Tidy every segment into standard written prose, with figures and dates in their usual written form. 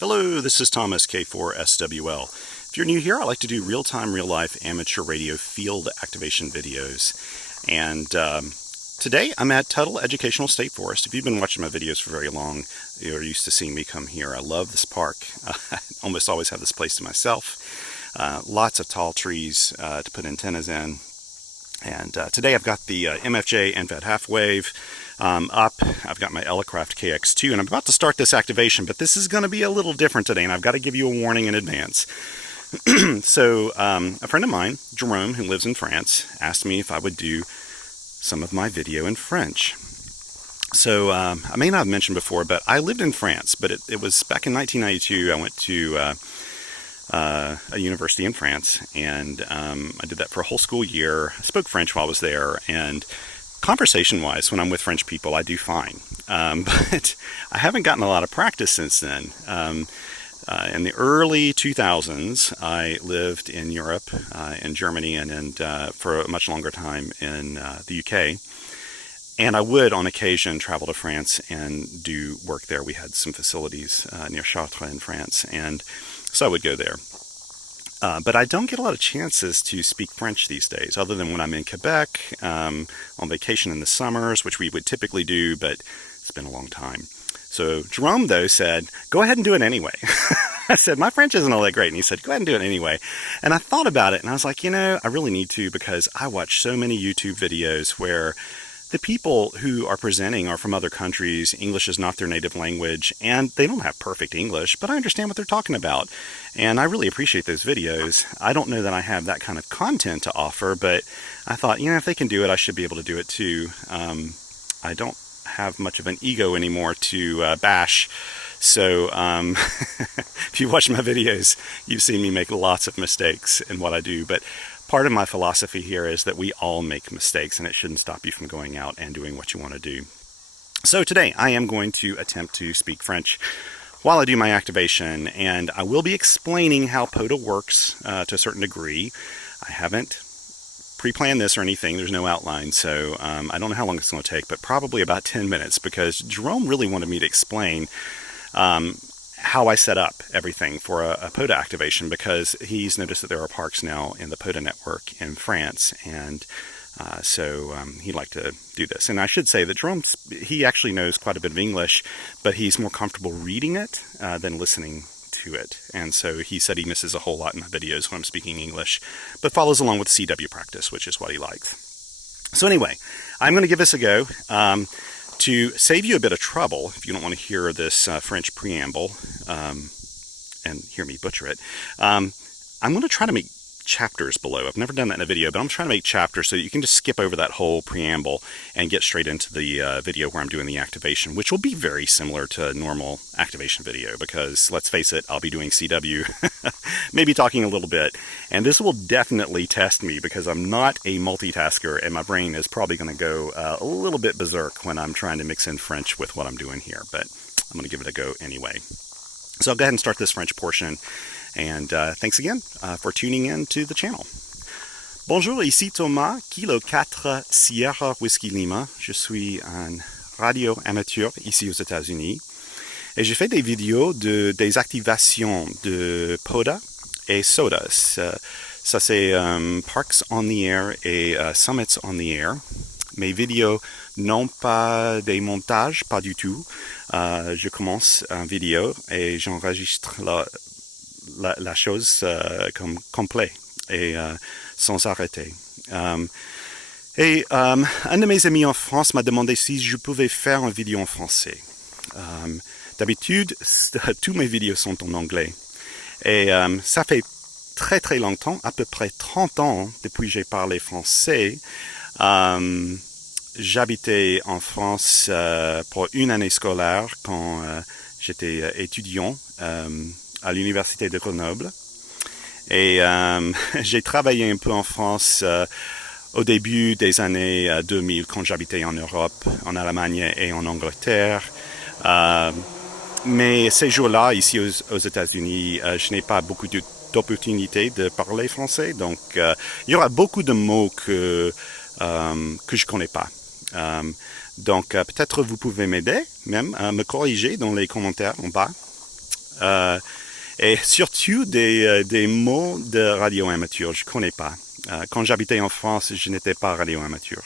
Hello, this is Thomas K4SWL. If you're new here, I like to do real-time, real-life amateur radio field activation videos. And today I'm at Tuttle Educational State Forest. If you've been watching my videos for very long, you're used to seeing me come here. I love this park. I almost always have this place to myself. Lots of tall trees to put antennas in. And today I've got the MFJ NVED half wave up. I've got my Elecraft KX2, and I'm about to start this activation, but this is going to be a little different today, and I've got to give you a warning in advance. So a friend of mine, Jerome, who lives in France, asked me if I would do some of my video in French. So I may not have mentioned before, but I lived in France, but it was back in 1992. I went to a university in France, and I did that for a whole school year. I spoke French while I was there, and conversation-wise, when I'm with French people, I do fine. But I haven't gotten a lot of practice since then. In the early 2000s, I lived in Europe, in Germany, and for a much longer time in the UK. And I would, on occasion, travel to France and do work there. We had some facilities near Chartres in France, and so I would go there. But I don't get a lot of chances to speak French these days, other than when I'm in Quebec, on vacation in the summers, which we would typically do, but it's been a long time. So Jerome, though, said, go ahead and do it anyway. I said, my French isn't all that great. And he said, go ahead and do it anyway. And I thought about it, and I was like, I really need to, because I watch so many YouTube videos where the people who are presenting are from other countries. English is not their native language, and they don't have perfect English, but I understand what they're talking about. And I really appreciate those videos. I don't know that I have that kind of content to offer, but I thought, if they can do it, I should be able to do it too. I don't have much of an ego anymore to bash. So if you watch my videos, you've seen me make lots of mistakes in what I do, but part of my philosophy here is that we all make mistakes, and it shouldn't stop you from going out and doing what you want to do. So today I am going to attempt to speak French while I do my activation, and I will be explaining how POTA works to a certain degree. I haven't pre-planned this or anything. There's no outline, so I don't know how long it's going to take, but probably about 10 minutes, because Jerome really wanted me to explain how I set up everything for a POTA activation, because he's noticed that there are parks now in the POTA network in France, and so he'd like to do this. And I should say that Jerome, he actually knows quite a bit of English, but he's more comfortable reading it than listening to it. And so he said he misses a whole lot in my videos when I'm speaking English, but follows along with CW practice, which is what he likes. So anyway, I'm going to give this a go. To save you a bit of trouble, if you don't want to hear this French preamble and hear me butcher it, I'm going to try to make chapters below. I've never done that in a video, but I'm trying to make chapters so that you can just skip over that whole preamble and get straight into the video where I'm doing the activation, which will be very similar to a normal activation video, because let's face it, I'll be doing CW, maybe talking a little bit, and this will definitely test me, because I'm not a multitasker, and my brain is probably going to go a little bit berserk when I'm trying to mix in French with what I'm doing here, but I'm going to give it a go anyway. So I'll go ahead and start this French portion. And thanks again for tuning in to the channel. Bonjour, ici Thomas, Kilo 4 Sierra Whiskey Lima. Je suis un radio amateur ici aux États-Unis. Et je fais des vidéos des activations de POTA et SOTAs. Ça c'est Parks on the Air et Summits on the Air. Mes vidéos n'ont pas des montages, pas du tout. Je commence une vidéo et j'enregistre la chose comme complet et sans arrêter. Un de mes amis en France m'a demandé si je pouvais faire une vidéo en français. D'habitude, tous mes vidéos sont en anglais. Et ça fait très très longtemps, à peu près 30 ans depuis que j'ai parlé français. J'habitais en France pour une année scolaire quand j'étais étudiant à l'université de Grenoble. Et j'ai travaillé un peu en France au début des années 2000 quand j'habitais en Europe, en Allemagne et en Angleterre. Mais ces jours-là, ici aux États-Unis, je n'ai pas beaucoup d'opportunités de parler français. Donc, il y aura beaucoup de mots que je connais pas. Donc, peut-être vous pouvez m'aider, même, me corriger dans les commentaires en bas. et surtout des mots de radio amateur, je connais pas. Quand j'habitais en France, je n'étais pas radio amateur.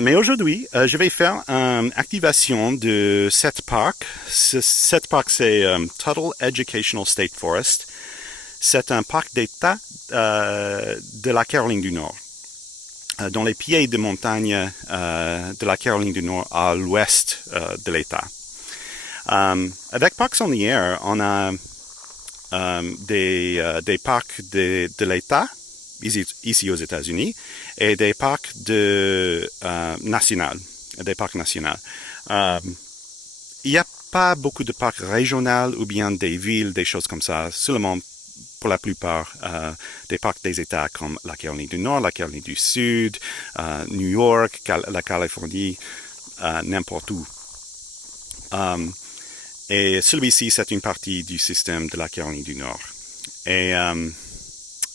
Mais aujourd'hui, je vais faire une activation de cette parc. Cette parc, c'est Tuttle Educational State Forest. C'est un parc d'État de la Caroline du Nord, dans les pieds de montagne de la Caroline du Nord à l'ouest de l'État. Avec Parks on the Air, on a des parcs de l'État, ici aux États-Unis, et des parcs nationaux. Il n'y a pas beaucoup de parcs régionaux ou bien des villes, des choses comme ça, seulement pour la plupart des parcs des États comme la Caroline du Nord, la Caroline du Sud, New York, la Californie, n'importe où. Et celui-ci, c'est une partie du système de la Caroline du Nord. Et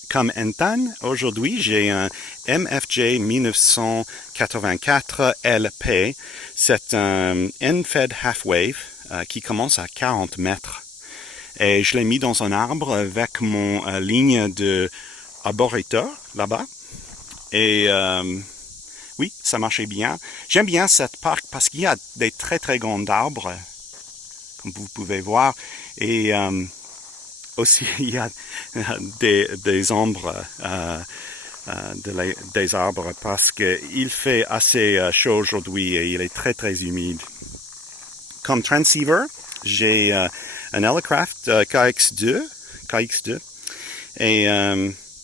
comme Entan, aujourd'hui, j'ai un MFJ 1984 LP. C'est un end-fed half-wave qui commence à 40 mètres. Et je l'ai mis dans un arbre avec mon ligne de arboreteur là-bas. Et oui, ça marchait bien. J'aime bien cette parc parce qu'il y a des très très grands arbres, comme vous pouvez voir. Et aussi, il y a des ombres des arbres parce qu'il fait assez chaud aujourd'hui et il est très très humide. Comme transceiver, j'ai un Elecraft KX2 et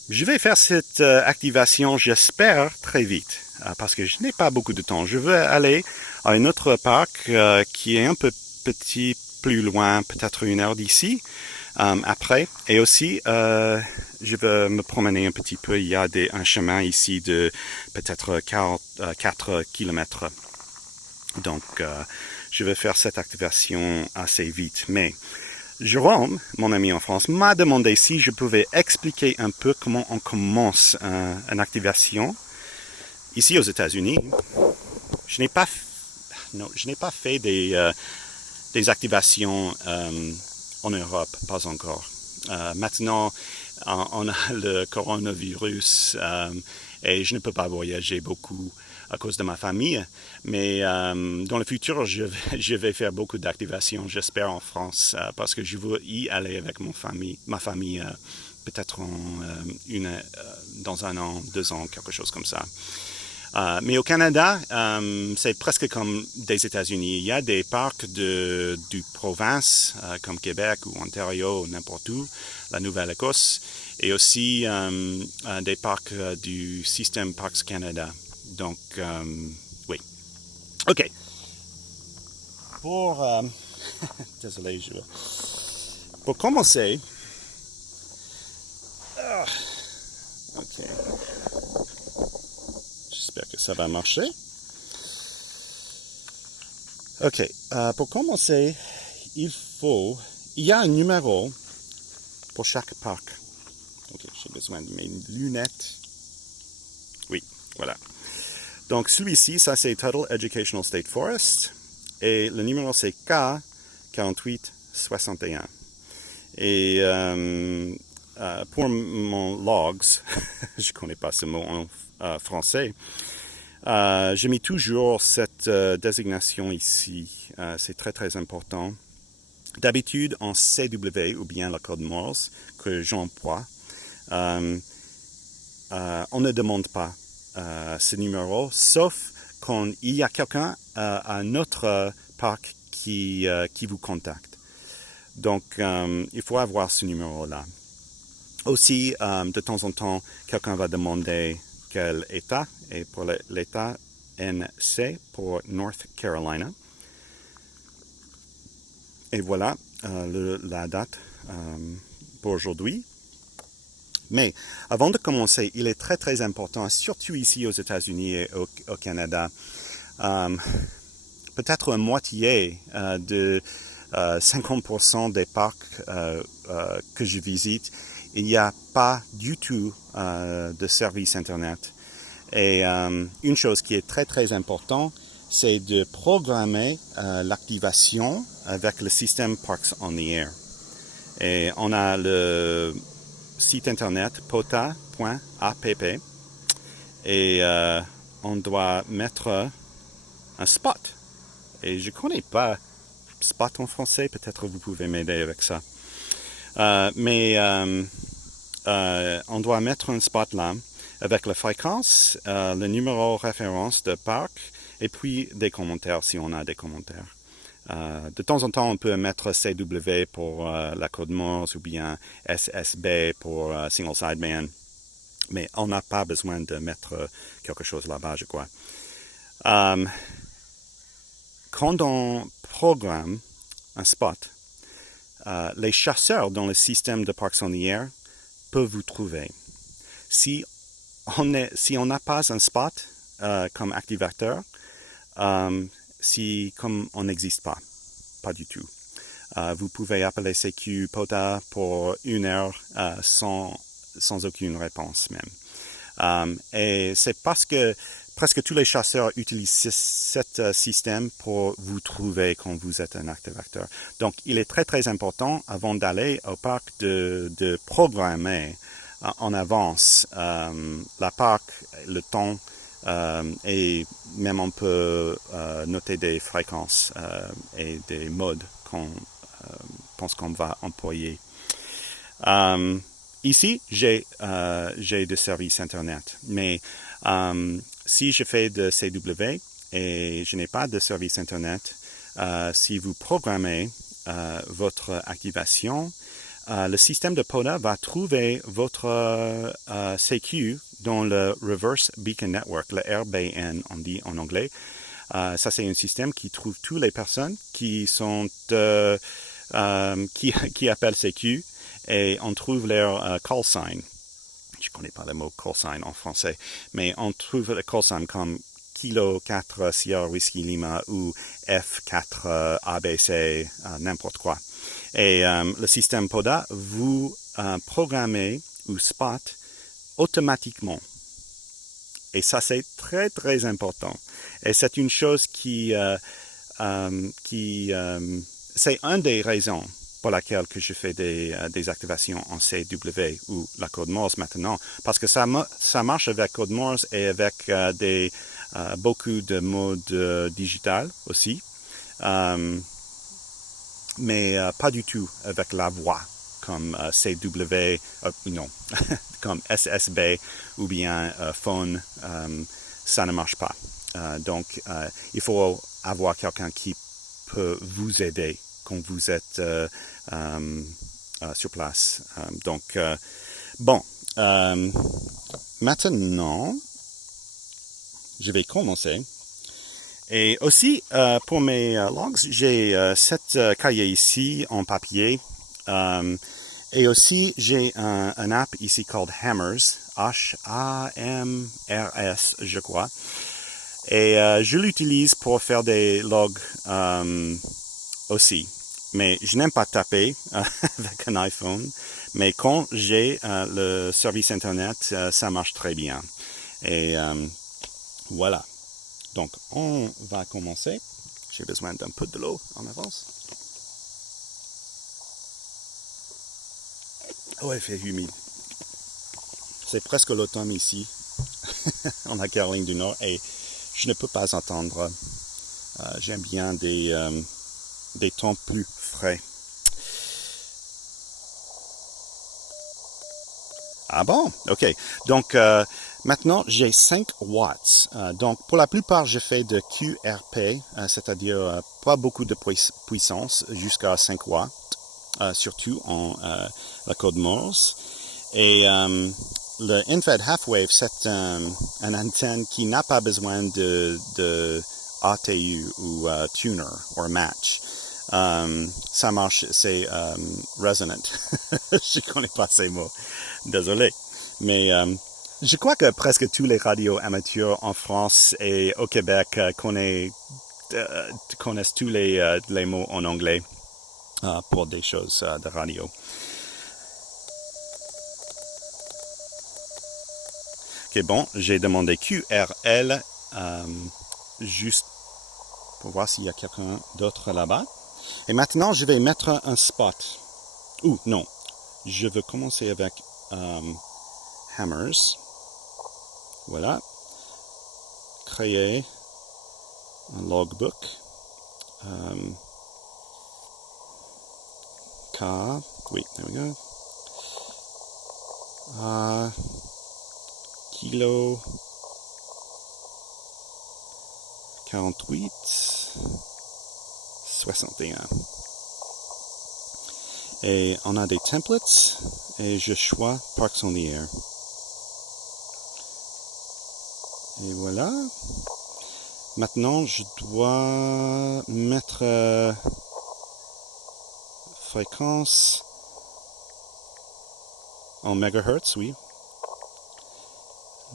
je vais faire cette activation, j'espère, très vite parce que je n'ai pas beaucoup de temps. Je veux aller à un autre parc qui est un peu petit, plus loin, peut-être 1 heure d'ici. Après, et aussi, je veux me promener un petit peu. Il y a un chemin ici de peut-être 4 kilomètres. Donc, je vais faire cette activation assez vite. Mais Jérôme, mon ami en France, m'a demandé si je pouvais expliquer un peu comment on commence une activation. Ici aux États-Unis, je n'ai pas fait des activations en Europe, pas encore. Maintenant, on a le coronavirus et je ne peux pas voyager beaucoup à cause de ma famille. Mais dans le futur, je vais faire beaucoup d'activations, j'espère, en France, parce que je veux y aller avec ma famille, peut-être dans 1 an, 2 ans, quelque chose comme ça. Mais au Canada, c'est presque comme des États-Unis. Il y a des parcs du province, comme Québec ou Ontario, ou n'importe où, la Nouvelle-Écosse, et aussi des parcs du système Parcs Canada. Donc, oui. OK. Désolé, pour commencer... OK. J'espère que ça va marcher. OK. Pour commencer, il y a un numéro pour chaque parc. OK, j'ai besoin de mes lunettes. Oui, voilà. Donc, celui-ci, ça c'est Tuttle Educational State Forest. Et le numéro c'est K4861. Et pour mon logs, je ne connais pas ce mot en français, je mets toujours cette désignation ici. C'est très très important. D'habitude, en CW ou bien le code Morse que j'emploie, on ne demande pas ce numéro, sauf quand il y a quelqu'un à un autre parc qui vous contacte. Donc, il faut avoir ce numéro-là. Aussi, de temps en temps, quelqu'un va demander quel État, et pour l'État NC pour North Carolina. Et voilà la date pour aujourd'hui. Mais avant de commencer, il est très très important, surtout ici aux États-Unis et au Canada, peut-être une moitié de 50% des parcs que je visite, il n'y a pas du tout de service Internet. Et une chose qui est très très importante, c'est de programmer l'activation avec le système Parks on the Air. Et on a le site internet pota.app et on doit mettre un spot. Et je ne connais pas spot en français, peut-être vous pouvez m'aider avec ça. Mais on doit mettre un spot là avec la fréquence, le numéro référence de parc et puis des commentaires si on a des commentaires. De temps en temps, on peut mettre CW pour la code Morse ou bien SSB pour Single Sideband, mais on n'a pas besoin de mettre quelque chose là-bas, je crois. Quand on programme un spot, les chasseurs dans le système de parcs sonnières peuvent vous trouver. Si on n'a pas un spot comme activateur, comme on n'existe pas du tout. Vous pouvez appeler CQ POTA pour 1 heure sans aucune réponse même. Et c'est parce que presque tous les chasseurs utilisent ce système pour vous trouver quand vous êtes un activateur. Donc, il est très, très important, avant d'aller au parc, de programmer en avance la parc, le temps, et même on peut noter des fréquences et des modes qu'on pense qu'on va employer. Ici, j'ai des services Internet, mais si je fais de CW et je n'ai pas de service Internet, si vous programmez votre activation, le système de POTA va trouver votre CQ dans le Reverse Beacon Network, le RBN, on dit en anglais. Ça, c'est un système qui trouve toutes les personnes qui sont qui appellent CQ et on trouve leur call sign. Je ne connais pas le mot call sign en français, mais on trouve le call sign comme Kilo 4 Sierra Whiskey Lima ou F4 ABC, n'importe quoi. Et le système POTA, vous programmez ou spot automatiquement. Et ça, c'est très, très important. Et c'est une chose c'est une des raisons pour laquelle que je fais des activations en CW ou la code Morse maintenant. Parce que ça marche avec code Morse et avec beaucoup de modes digital aussi. Mais pas du tout avec la voix comme CW, non, comme SSB ou bien phone, ça ne marche pas. Donc, il faut avoir quelqu'un qui peut vous aider quand vous êtes sur place. Donc, maintenant, je vais commencer. Et aussi, pour mes logs, j'ai 7 cahiers ici en papier. Et aussi, j'ai un app ici called Hammers, H-A-M-R-S, je crois. Et je l'utilise pour faire des logs aussi. Mais je n'aime pas taper avec un iPhone. Mais quand j'ai le service Internet, ça marche très bien. Et voilà. Donc, on va commencer. J'ai besoin d'un peu de l'eau en avance. Oh, il fait humide. C'est presque l'automne ici, en Caroline du Nord, et je ne peux pas attendre. J'aime bien des temps plus frais. Ah bon? OK. Donc, maintenant, j'ai 5 watts. Donc, pour la plupart, je fais de QRP, c'est-à-dire pas beaucoup de puissance, jusqu'à 5 watts, surtout en la code Morse. Et le InFed Half-Wave, c'est une antenne qui n'a pas besoin de ATU ou tuner ou match. Ça marche, c'est resonant. Je connais pas ces mots. Désolé. Mais je crois que presque tous les radios amateurs en France et au Québec connaissent tous les mots en anglais pour des choses de radio. Ok, bon, j'ai demandé QRL juste pour voir s'il y a quelqu'un d'autre là-bas. Et maintenant, je vais mettre un spot Non. Je veux commencer avec hammers. Voilà. Créer un logbook. K. Oui, there we go. Kilo 48 61. Et on a des templates et je choisis Parks on the Air. Et voilà. Maintenant, je dois mettre fréquence en megahertz, oui.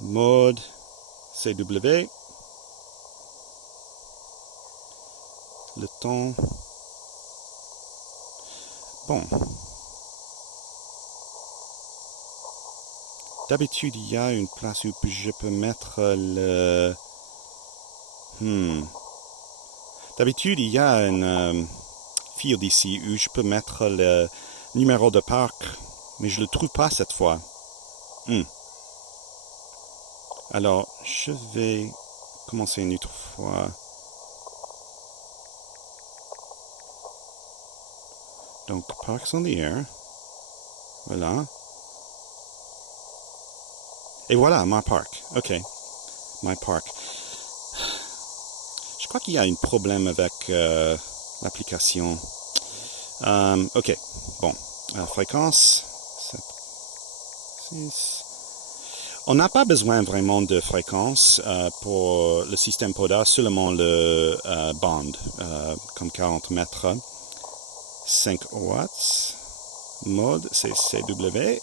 Mode CW. Le temps. Bon. D'habitude, il y a une place où je peux mettre le... D'habitude, il y a un field ici où je peux mettre le numéro de parc, mais je ne le trouve pas cette fois. Alors, je vais commencer une autre fois. Donc, Parks on the Air. Voilà. Et voilà, my park. OK. My park. Je crois qu'il y a un problème avec l'application. OK. Bon. Fréquence. 7, 6. On n'a pas besoin vraiment de fréquence pour le système PODA, seulement le band, comme 40 mètres. 5 watts. Mode, c'est CW.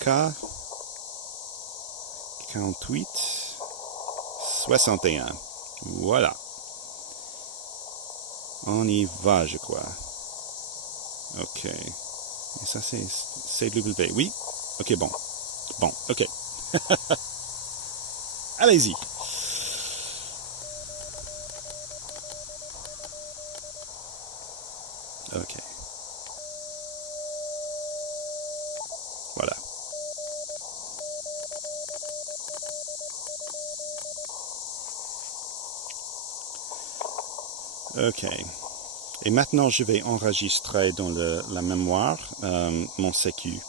K. 48. 61. Voilà. On y va, je crois. OK. Et ça, c'est CW. Oui? OK, bon. Bon, OK. Allez-y. OK. Voilà. OK. Et maintenant, je vais enregistrer dans la mémoire mon sécu.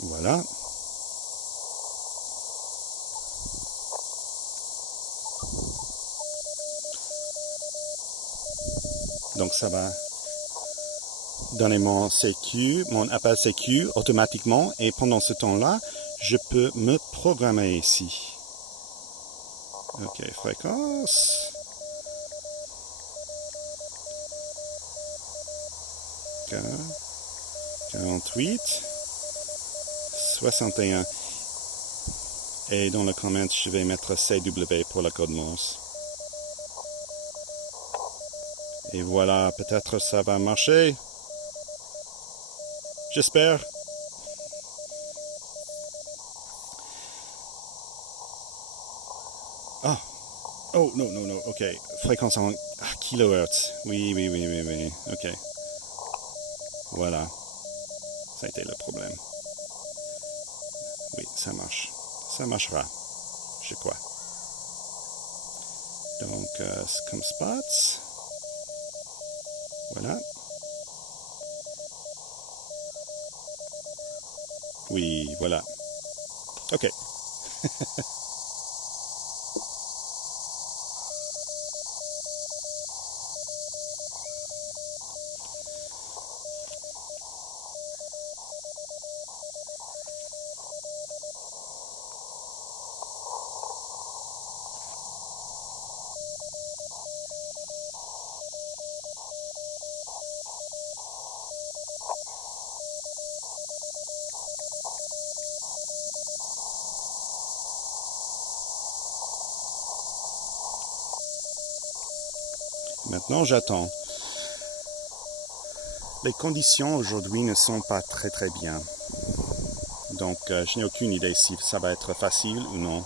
Voilà. Donc ça va donner mon CQ, mon appel CQ automatiquement, et pendant ce temps-là, je peux me programmer ici. OK, fréquence. K, 48, 61. Et dans le comment, je vais mettre CW pour la code Morse. Et voilà, peut-être ça va marcher. J'espère. Ah. Oh, non, non, non. OK. Fréquence en kilohertz. Oui. OK. Voilà. Ça a été le problème. Oui, ça marche. Ça marchera. Je crois. Donc, comme spots. Voilà. Oui, voilà. OK. Maintenant, j'attends. Les conditions aujourd'hui ne sont pas très très bien. Donc je n'ai aucune idée si ça va être facile ou non.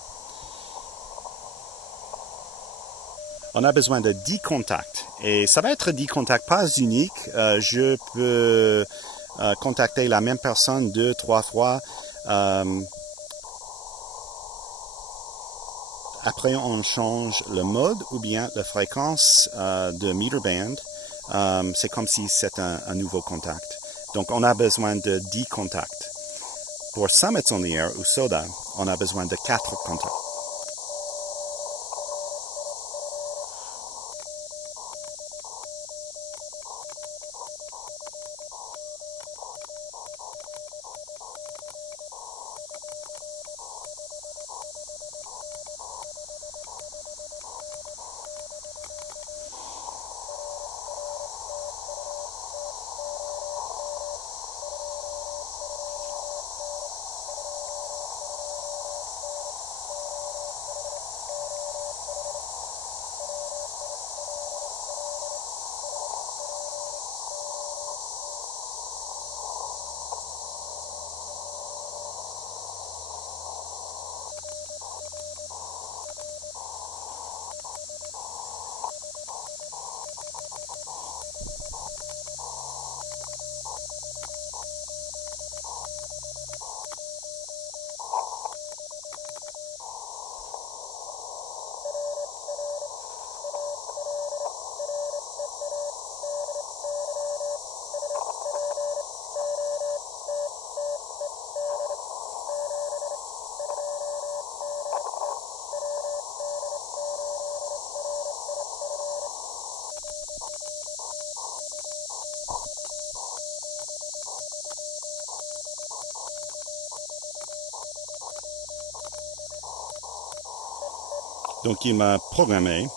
On a besoin de 10 contacts. Et ça va être 10 contacts, pas uniques. Je peux contacter la même personne 2, 3 fois. Après, on change le mode ou bien la fréquence de meter band. C'est comme si c'est un nouveau contact. Donc, on a besoin de 10 contacts. Pour Summits on the Air ou SODA, on a besoin de 4 contacts. Donc, il m'a programmé.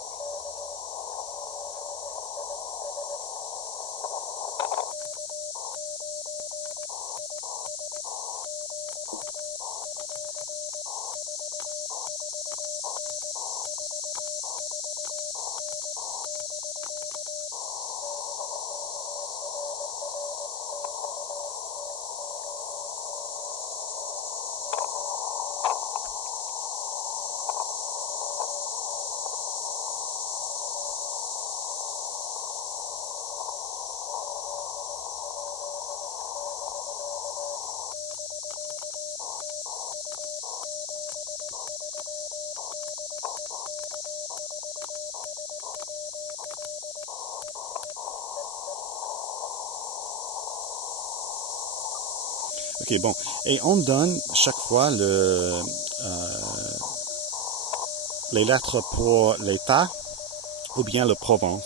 Ok, bon. Et on donne chaque fois les lettres pour l'État ou bien la province.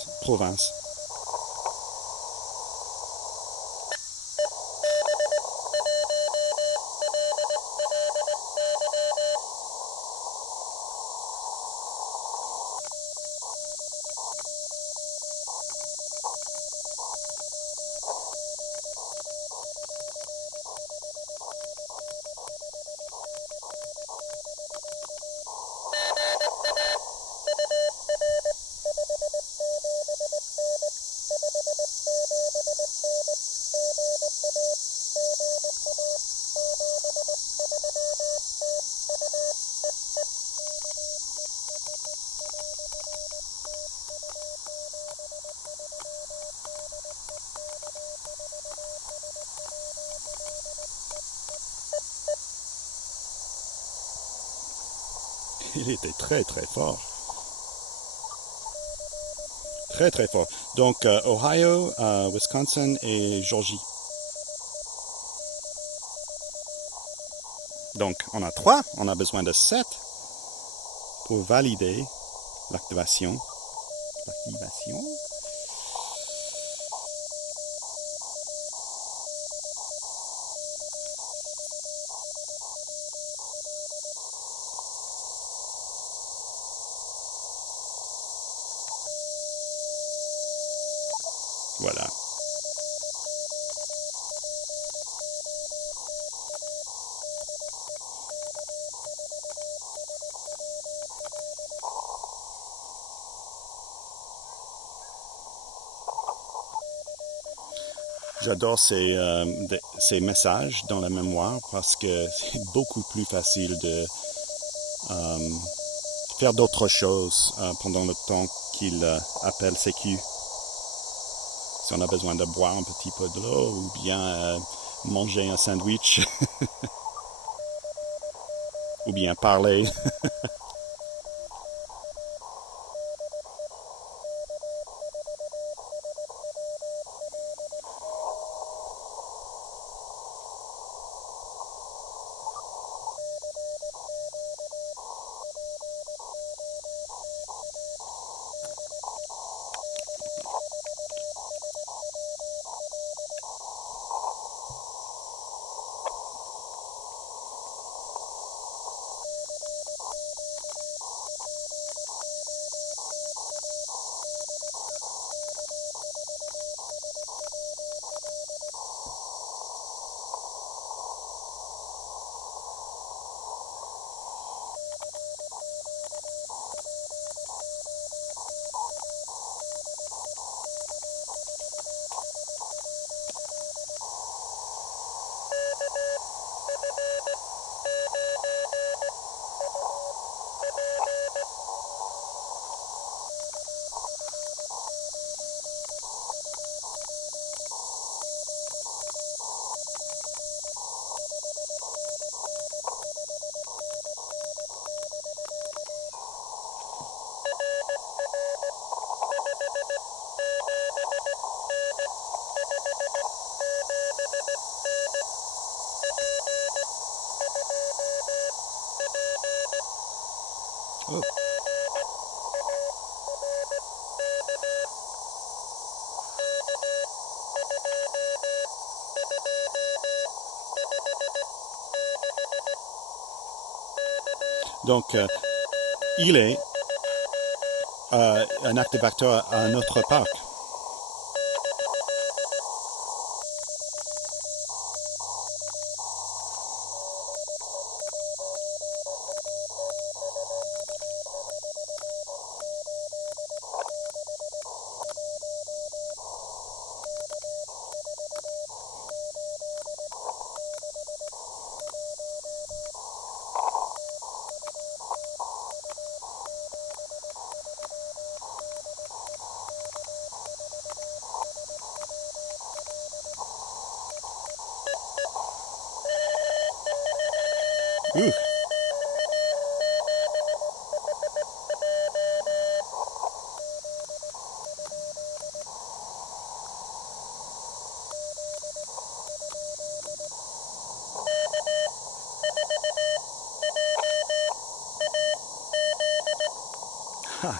Il était très très fort. Très très fort. Donc Ohio, Wisconsin et Georgie. Donc on a 3, on a besoin de 7 pour valider l'activation. Voilà. J'adore ces messages dans la mémoire parce que c'est beaucoup plus facile de faire d'autres choses pendant le temps qu'il appelle CQ. Si on a besoin de boire un petit peu de l'eau ou bien manger un sandwich ou bien parler. Oh. Donc, il est un activateur à un autre parc. Ooh. Huh.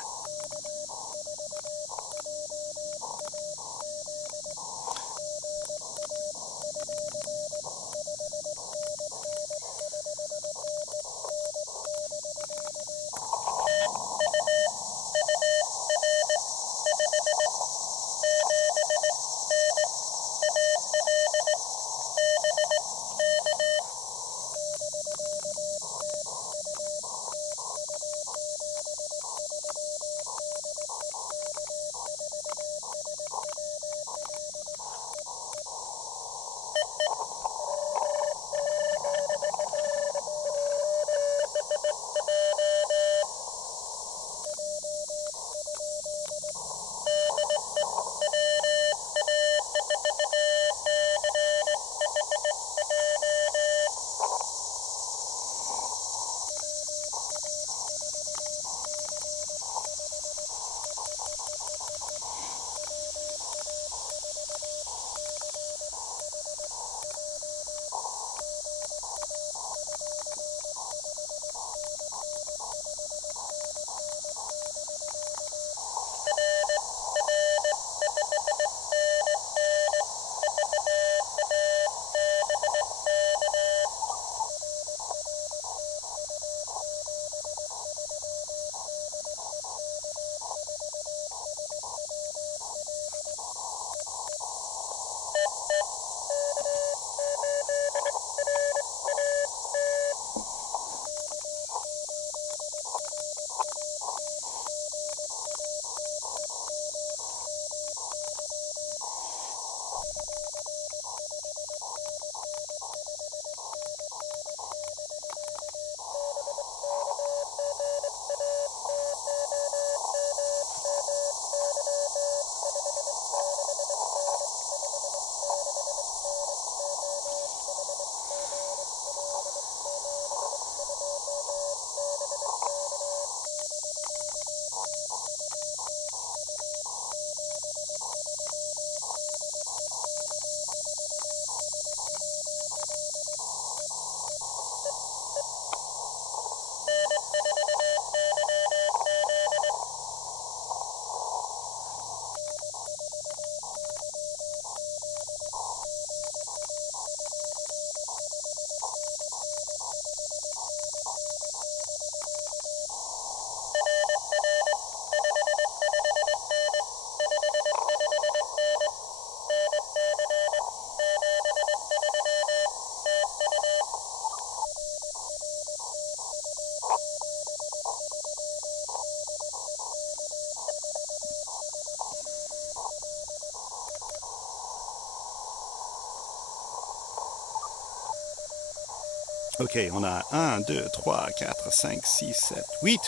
Ok, on a 1, 2, 3, 4, 5, 6, 7, 8.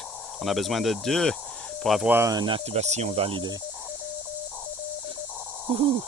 On a besoin de 2 pour avoir une activation validée. Wouhou!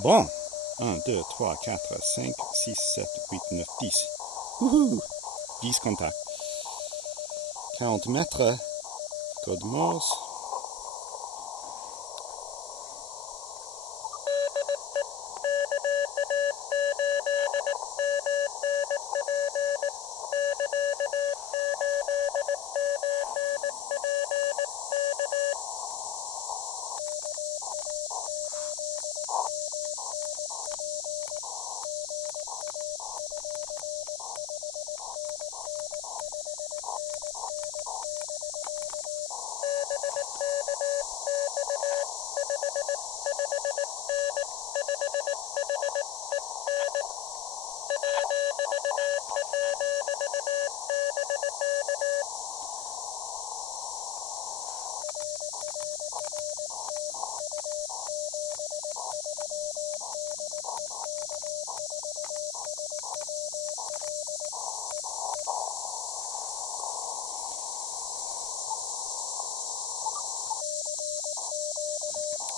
Bon, 1, 2, 3, 4, 5, 6, 7, 8, 9, 10. Wouhou! 10 contacts. 40 mètres, code Morse.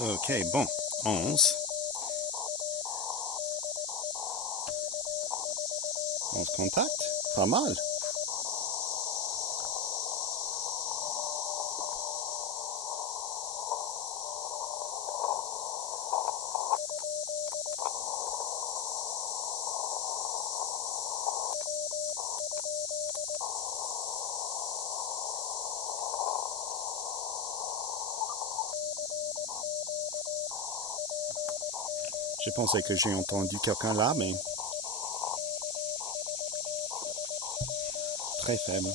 Ok, bon, 11. 11 contacts, pas mal. Je pensais que j'ai entendu quelqu'un là, mais très faible.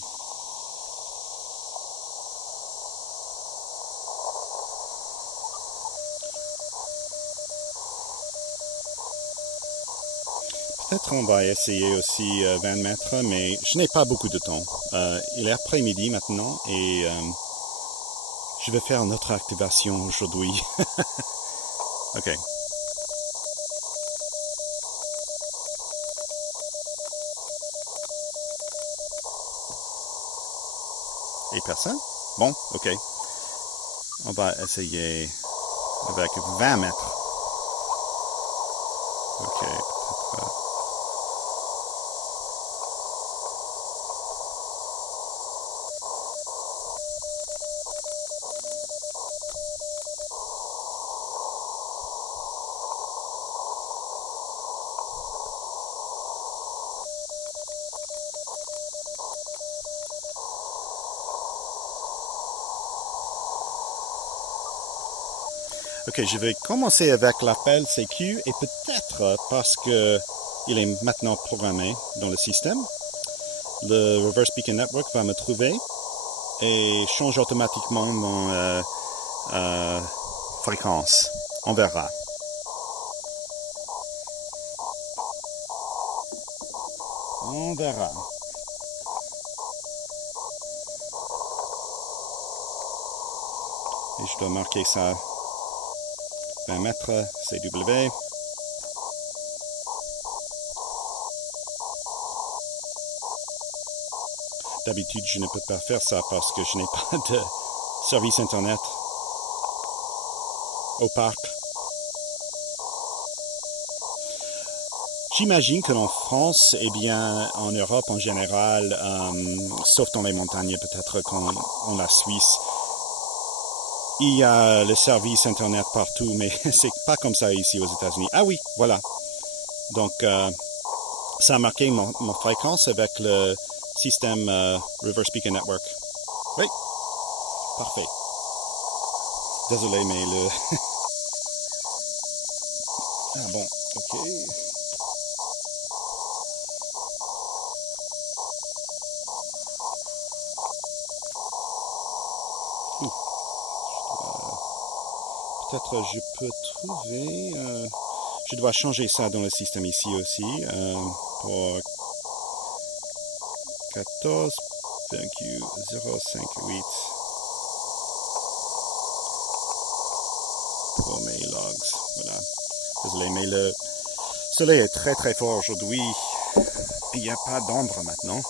Peut-être on va essayer aussi 20 mètres, mais je n'ai pas beaucoup de temps. Il est après-midi maintenant et je vais faire notre activation aujourd'hui. Ok. Et personne? Bon, ok. On va essayer avec 20 mètres. Ok, peut-être. Ok, je vais commencer avec l'appel CQ et peut-être parce que il est maintenant programmé dans le système, le Reverse Beacon Network va me trouver et change automatiquement mon fréquence. On verra. On verra. Et je dois marquer ça 20 mètres CW. D'habitude, je ne peux pas faire ça parce que je n'ai pas de service Internet au parc. J'imagine que en France, et bien en Europe en général, sauf dans les montagnes, peut-être en la Suisse, il y a le service Internet partout, mais c'est pas comme ça ici aux États-Unis. Ah oui, voilà. Donc, ça a marqué ma fréquence avec le système Reverse Beacon Network. Oui, parfait. Désolé, mais le... Ah bon, ok. Peut-être je peux trouver... je dois changer ça dans le système ici aussi pour 14.058 pour mes logs. Voilà. Désolé, mais le soleil est très très fort aujourd'hui. Il n'y a pas d'ombre maintenant.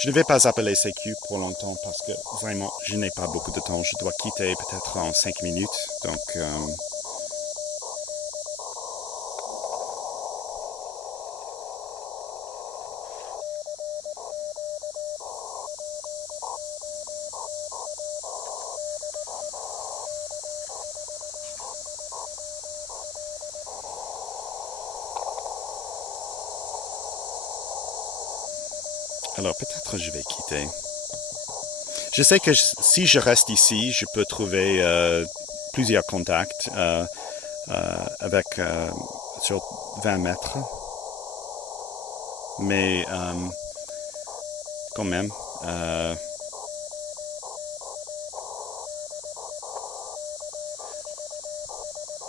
Je ne vais pas appeler CQ pour longtemps parce que vraiment, je n'ai pas beaucoup de temps. Je dois quitter peut-être en 5 minutes. Donc, alors peut-être je vais quitter. Je sais que si je reste ici, je peux trouver plusieurs contacts avec sur 20 mètres. Mais quand même,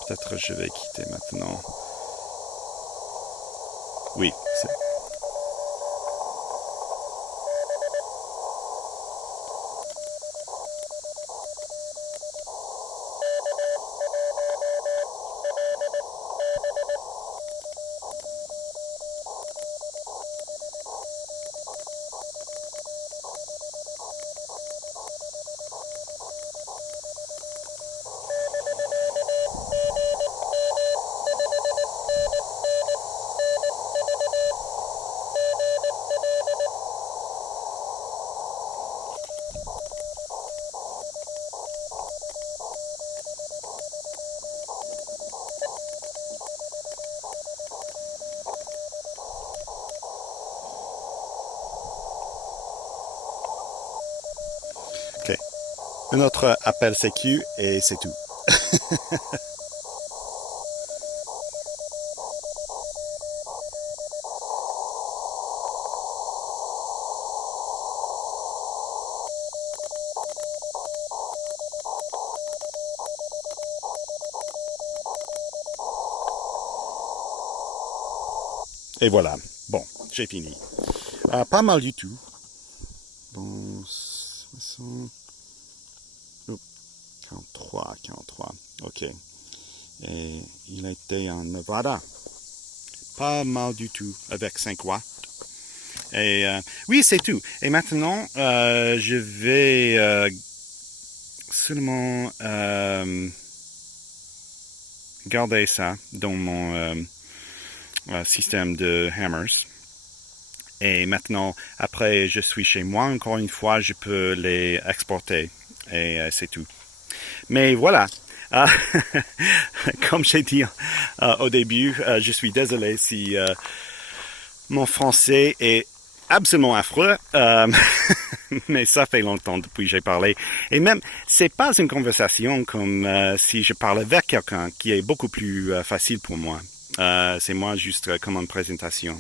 peut-être je vais quitter maintenant. Oui, c'est... Ok. Un autre appel CQ et c'est tout. Et voilà. Bon, j'ai fini. Pas mal du tout. Bon, 60... Oh, 43. Ok. Et il était en Nevada. Pas mal du tout, avec 5 watts. Et oui, c'est tout. Et maintenant, je vais seulement garder ça dans mon système de hammers. Et maintenant, après, je suis chez moi. Encore une fois, je peux les exporter. Et c'est tout. Mais voilà. Comme j'ai dit au début, je suis désolé si Mon français est absolument affreux, mais ça fait longtemps depuis que j'ai parlé. Et même, c'est pas une conversation comme si je parlais avec quelqu'un qui est beaucoup plus facile pour moi. C'est moi juste comme une présentation.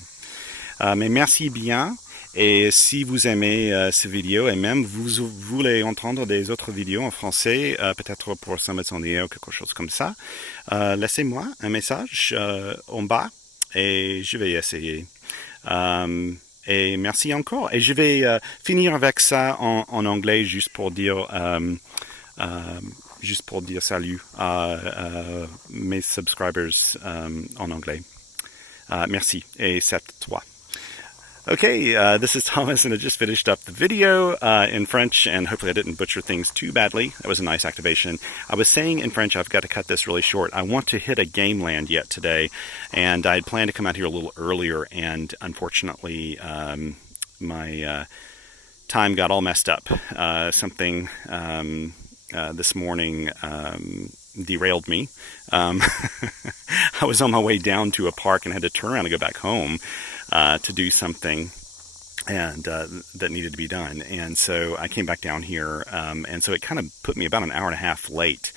Mais merci bien. Et si vous aimez ces vidéos et même vous voulez entendre des autres vidéos en français, peut-être pour Summit on the Air ou quelque chose comme ça, laissez-moi un message en bas et je vais essayer. Et merci encore. Et je vais finir avec ça en anglais juste pour dire salut à mes subscribers en anglais. Merci et c'est toi. Okay, this is Thomas, and I just finished up the video in French, and hopefully I didn't butcher things too badly. That was a nice activation. I was saying in French, I've got to cut this really short. I want to hit a game land yet today, and I had planned to come out here a little earlier, and unfortunately, my time got all messed up. Something this morning derailed me. I was on my way down to a park and had to turn around and go back home to do something and that needed to be done. And so I came back down here, and so it kind of put me about an hour and a half late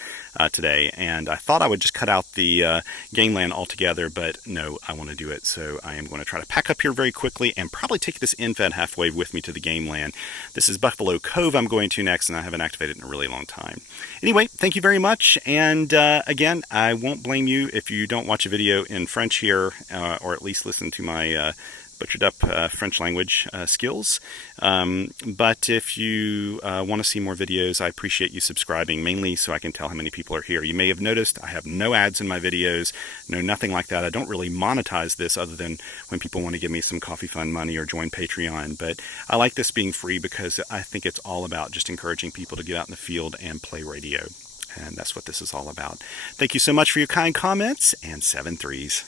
today. And I thought I would just cut out the gangland altogether, but no, I want to do it. So I am going to try to pack up here very quickly and probably take this InFed halfway with me to the game land. This is Buffalo Cove I'm going to next, and I haven't activated in a really long time. Anyway, thank you very much. And again, I won't blame you if you don't watch a video in French here, or at least listen to my butchered up French language skills. But if you want to see more videos, I appreciate you subscribing, mainly so I can tell how many people are here. You may have noticed I have no ads in my videos, no nothing like that. I don't really monetize this other than when people want to give me some coffee fund money or join Patreon. But I like this being free because I think it's all about just encouraging people to get out in the field and play radio. And that's what this is all about. Thank you so much for your kind comments, and 7 threes.